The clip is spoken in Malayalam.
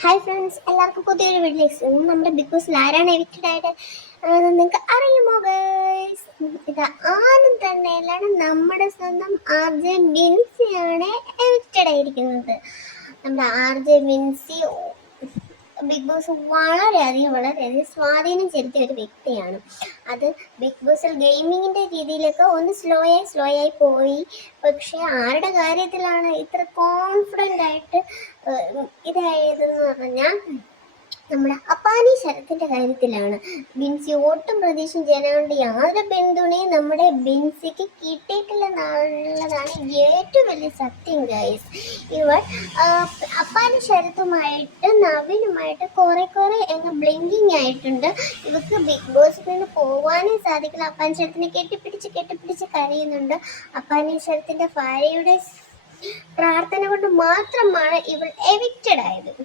ഹായ് ഫ്രണ്ട്സ്, എല്ലാവർക്കും പുതിയൊരു വീഡിയോയിലേക്ക് നമ്മുടെ ബിഗ് ബോസിൽ ആരാണ് എവിക്റ്റഡ് ആയിട്ട് നിങ്ങൾക്ക് അറിയുമോ ഗൈസ്? ഇത് ആരും തന്നെയല്ലാണ്, നമ്മുടെ സ്വന്തം RJ മിൻസിയാണ് എവിക്റ്റഡ് ആയിരിക്കുന്നത്. നമ്മുടെ RJ മിൻസി ബിഗ് ബോസ് വളരെയധികം സ്വാധീനം ചെലുത്തിയ ഒരു വ്യക്തിയാണ്. അത് ബിഗ് ബോസിൽ ഗെയിമിങ്ങിൻ്റെ രീതിയിലൊക്കെ ഒന്ന് സ്ലോ ആയി പോയി. പക്ഷെ ആരുടെ കാര്യത്തിലാണ് ഇത്ര കോൺഫിഡൻ്റ് ആയിട്ട് ഇതായതെന്ന് പറഞ്ഞാൽ നമ്മുടെ അപ്പാനി ശരത്തിൻ്റെ കാര്യത്തിലാണ്. ബിൻസി ഒട്ടും പ്രതീക്ഷിച്ച് ജനങ്ങളുടെ യാതൊരു പിന്തുണയും നമ്മുടെ ബിൻസിക്ക് കിട്ടിയിട്ടില്ലെന്നുള്ളതാണ് ഏറ്റവും വലിയ സത്യം ഗൈസ്. ഇവൾ അപ്പാനി ശരത്തുമായിട്ട് നവീനുമായിട്ട് കുറെ ബ്ലിങ്കിങ് ആയിട്ടുണ്ട്. ഇവർക്ക് ബിഗ് ബോസിൽ നിന്ന് പോകാനും സാധിക്കില്ല. അപ്പാനി ശരത്തിനെ കെട്ടിപ്പിടിച്ച് കരയുന്നുണ്ട്. അപ്പാനി ശരത്തിൻ്റെ ഭാര്യയുടെ പ്രാർത്ഥന കൊണ്ട് മാത്രമാണ് ഇവൾ എവിക്റ്റഡ് ആയത്.